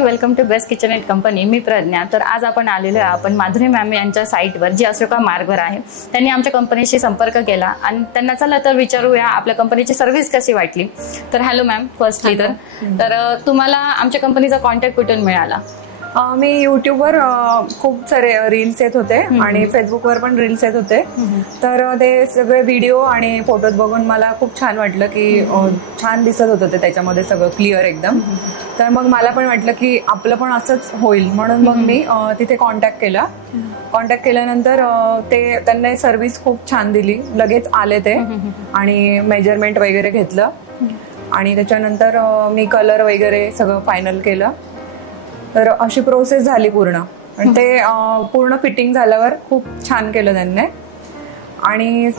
Everyone, welcome to best kitchen and company. मी प्रज्ञा. तर आज आपण आलेलो आहे आपण माधुरी मॅम यांच्या साईटवर, जी अशोका मार्गवर आहे. त्यांनी आमच्या कंपनीशी संपर्क केला आणि त्यांना चला तर विचारूया आपल्या कंपनीची सर्व्हिस कशी वाटली. तर हॅलो मॅम, फर्स्टली तर तुम्हाला आमच्या कंपनीचा कॉन्टॅक्ट कुठून मिळाला? मी युट्यूबवर खूप सारे रील्स येत होते आणि फेसबुकवर पण रील्स येत होते. तर ते सगळे व्हिडिओ आणि फोटोज बघून मला खूप छान वाटलं की छान दिसत होतं ते त्याच्यामध्ये सगळं क्लिअर एकदम. तर मग मला पण वाटलं की आपलं पण असंच होईल, म्हणून मग मी तिथे कॉन्टॅक्ट केला. कॉन्टॅक्ट केल्यानंतर त्यांनी सर्व्हिस खूप छान दिली. लगेच आले ते आणि मेजरमेंट वगैरे घेतलं आणि त्याच्यानंतर मी कलर वगैरे सगळं फायनल केलं. तर अशी प्रोसेस झाली पूर्ण. आणि ते पूर्ण फिटिंग झाल्यावर खूप छान केलं त्यांनी आणि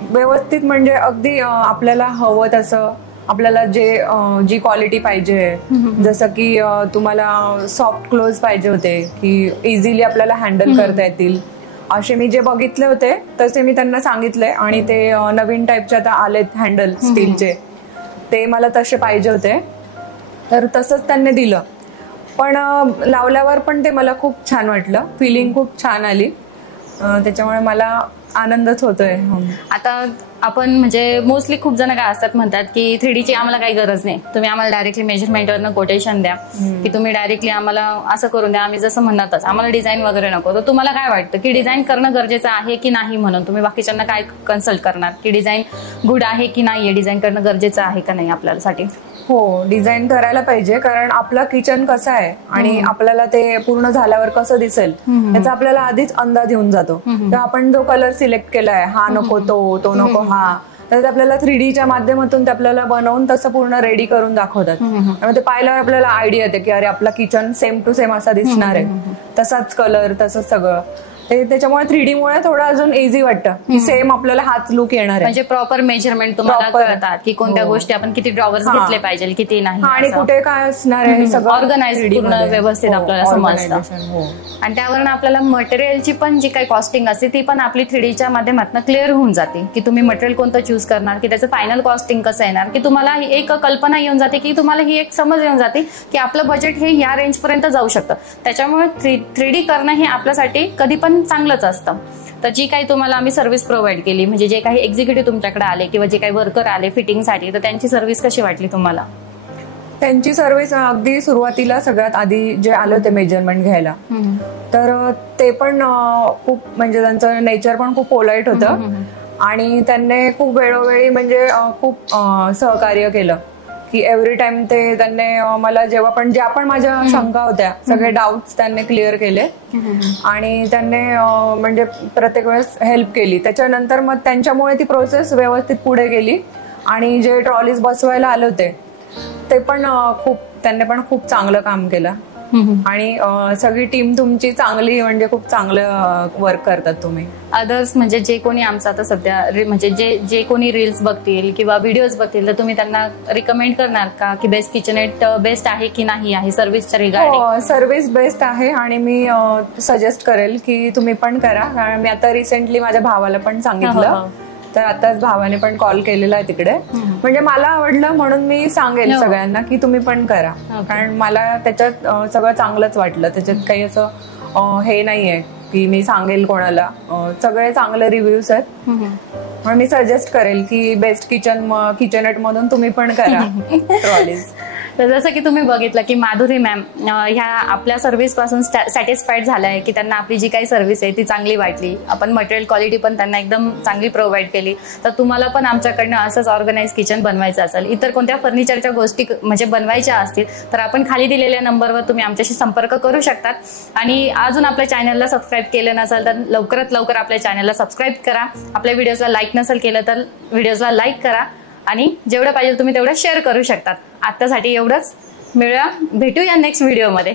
व्यवस्थित, म्हणजे अगदी आपल्याला हवं तसं, आपल्याला जी क्वालिटी पाहिजे, जसं की तुम्हाला सॉफ्ट क्लोज पाहिजे होते की इझिली आपल्याला हँडल करता येतील, असे मी जे बघितले होते तसे मी त्यांना सांगितले. आणि ते नवीन टाईपचे आता आलेत हँडल स्टीलचे, ते मला तसे पाहिजे होते. तर तसंच त्यांनी दिलं. पण लावल्यावर पण ते मला खूप छान वाटलं, फिलिंग खूप छान आली. त्याच्यामुळे मला आनंदच होतोय. आता आपण म्हणजे मोस्टली खूप जण काय असतात, म्हणतात की 3D ची आम्हाला काही गरज नाही, तुम्ही आम्हाला डायरेक्टली मेजरमेंटवरनं कोटेशन द्या, की तुम्ही डायरेक्टली आम्हाला असं करून द्या, आम्ही जसं म्हणताच आम्हाला डिझाईन वगैरे नको. तर तुम्हाला काय वाटतं की डिझाईन करणं गरजेचं आहे की नाही? म्हणून तुम्ही बाकीच्यांना काय कन्सल्ट करणार की डिझाईन गुड आहे की नाही, डिझाईन करणं गरजेचं आहे का नाही आपल्यासाठी? हो, डिझाईन करायला पाहिजे, कारण आपलं किचन कसं आहे आणि आपल्याला ते पूर्ण झाल्यावर कसं दिसेल याचा आपल्याला आधीच अंदाज येऊन जातो. तर आपण जो कलर सिलेक्ट केलाय, हा नको तो नको हा, तर आपल्याला 3Dच्या माध्यमातून ते आपल्याला बनवून तसं पूर्ण रेडी करून दाखवतात. आणि ते पाहिल्यावर आपल्याला आयडिया येते की अरे आपला किचन सेम टू सेम असा दिसणार आहे, तसाच कलर, तसंच सगळं. त्याच्यामुळे 3D मुळे थोडं अजून इझी वाटतं की सेम आपल्याला हाच लुक येणार आहे. म्हणजे प्रॉपर मेजरमेंट तुम्हाला कळतात की कोणत्या गोष्टी आपण किती ड्रॉवर्स घेतले पाहिजे, किती नाही, आणि कुठे काय असणार आहे, सगळं ऑर्गनाइज पूर्ण व्यवस्थित आपल्याला समजतं. आणि त्यावरून आपल्याला मटेरियलची पण जी काही कॉस्टिंग असते ती पण आपली 3Dच्या माध्यमातून क्लिअर होऊन जाते की तुम्ही मटेरियल कोणतं चूज करणार, की त्याचं फायनल कॉस्टिंग कसं येणार, की तुम्हाला एक कल्पना येऊन जाते, की तुम्हाला ही एक समज येऊन जाते की आपलं बजेट हे या रेंज पर्यंत जाऊ शकतं. त्याच्यामुळे 3D करणं हे आपल्यासाठी कधी पण चांगलंच असतं. तर जी काही तुम्हाला आम्ही सर्व्हिस प्रोव्हाइड केली, म्हणजे जे काही एक्झिक्युटिव्ह तुमच्याकडे आले किंवा जे काही वर्कर आले फिटिंगसाठी, तर त्यांची सर्व्हिस कशी वाटली तुम्हाला? त्यांची सर्व्हिस अगदी सुरुवातीला सगळ्यात आधी जे आले होते मेजरमेंट घ्यायला, तर ते पण खूप, म्हणजे त्यांचं नेचर पण खूप पोलाइट होतं आणि त्यांनी खूप वेळोवेळी म्हणजे खूप सहकार्य केलं की एव्हरी टाइम त्यांनी मला जेव्हा पण ज्या पण माझ्या शंका होत्या, सगळे डाऊट्स त्यांनी क्लिअर केले आणि त्यांनी म्हणजे प्रत्येक वेळेस हेल्प केली. त्याच्यानंतर मग त्यांच्यामुळे ती प्रोसेस व्यवस्थित पुढे गेली आणि जे ट्रॉलीज बसवायला आले होते ते पण त्यांनी पण खूप चांगलं काम केलं. आणि सगळी टीम तुमची चांगली, म्हणजे खूप चांगलं वर्क करतात तुम्ही. अदर्स म्हणजे जे कोणी आमचं आता सध्या म्हणजे जे कोणी रील्स बघतील किंवा व्हिडिओज बघतील, तर तुम्ही त्यांना रिकमेंड करणार का की बेस्ट किचनेट बेस्ट आहे की नाही आहे सर्व्हिसच्या रिगार्डिंग? सर्व्हिस बेस्ट आहे आणि मी सजेस्ट करेल की तुम्ही पण करा. कारण मी आता रिसेंटली माझ्या भावाला पण सांगितलं, तर आताच भावाने पण कॉल केलेला आहे तिकडे. म्हणजे मला आवडलं म्हणून मी सांगेल सगळ्यांना की तुम्ही पण करा, कारण मला त्याच्यात सगळं चांगलंच वाटलं. त्याच्यात काही असं हे नाहीये की मी सांगेल कोणाला, सगळे चांगले रिव्ह्यूज आहेत. म्हणून मी सजेस्ट करेल की बेस्ट किचनेट मधून तुम्ही पण करा ट्रॉलीज. तर जसं की तुम्ही बघितलं की माधुरी मॅम ह्या आपल्या सर्व्हिस पासून सॅटिस्फाईड झाल्या आहे, की त्यांना आपली जी काही सर्व्हिस आहे ती चांगली वाटली. आपण मटेरियल क्वालिटी पण त्यांना एकदम चांगली प्रोव्हाइड केली. तर तुम्हाला पण आमच्याकडनं असंच ऑर्गनाइज किचन बनवायचं असेल, इतर कोणत्या फर्निचरच्या गोष्टी म्हणजे बनवायच्या असतील, तर आपण खाली दिलेल्या नंबरवर तुम्ही आमच्याशी संपर्क करू शकतात. आणि अजून आपल्या चॅनलला सबस्क्राईब केलं नसेल तर लवकरात लवकर आपल्या चॅनलला सबस्क्राईब करा. आपल्या व्हिडिओजला लाईक नसेल केलं तर व्हिडिओजला लाईक करा आणि जेवढं पाहिजे तुम्ही तेवढं शेअर करू शकतात. आत्तासाठी एवढंच. भेटूया नेक्स्ट व्हिडिओमध्ये.